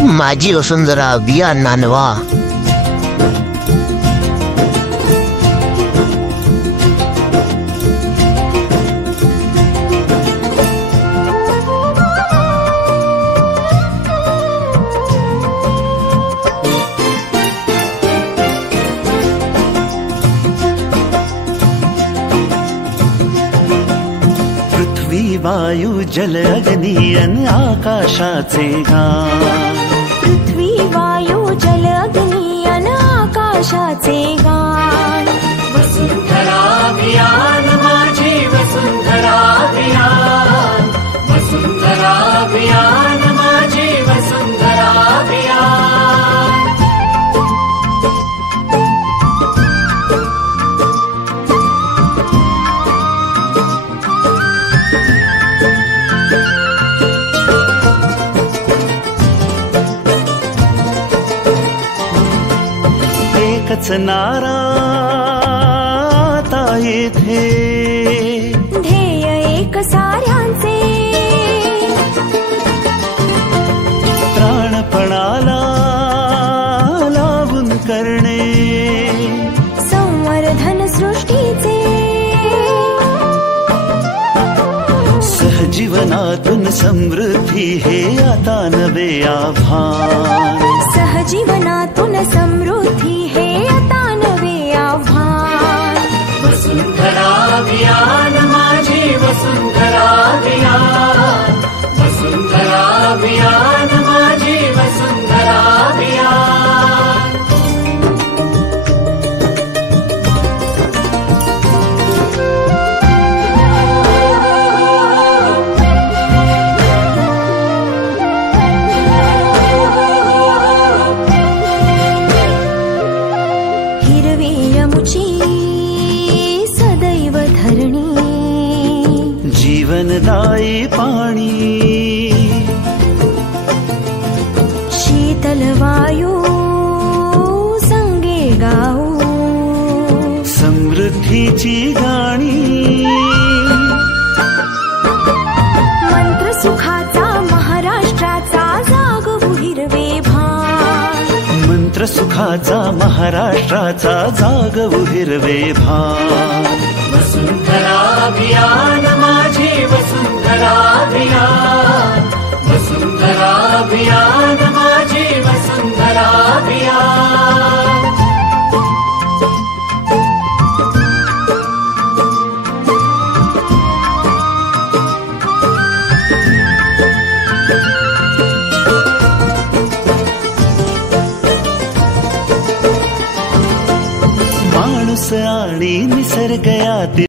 माझी वसुंधरा बिया नानवा. पृथ्वी वायू जल अग्नी अन आकाशाचे गान. पृथ्वी वायू जल अग्नी अन आकाशाचे गान. वसुंधरा अभियान माझी वसुंधरा अभियान. वसुंधरा अभियान माझी वसुंधरा अभियान. एकच नारा आता येथे, ध्येय एक साऱ्यांचे. प्राणपणाला लावून करणे संवर्धन सृष्टीचे. सहजीवनातून समृद्धी हे आता नवे आव्हान. सहजीवनातून समृद्धी हे आता नवे आव्हान. वसुंधरा अभियान माझी वसुंधरा अभियान. वसुंधरा अभियान माझी वसुंधरा अभियान. हिरवी यमुची सदैव धरणी. जीवनदायी पाणी. शीतल वायू संगे गाऊ. समृद्धीची गाणी. मंत्र सुखाचा महाराष्ट्राचा जागवू हिरवे भान. मंत्र सुखाचा महाराष्ट्राचा जागवू हिरवे भान. वसुंधरा अभियान माझी वसुंधरा अभियान. वसुंधरा अभियान माझी वसुंधरा अभियान. माणूस आणि निसर्ग यातील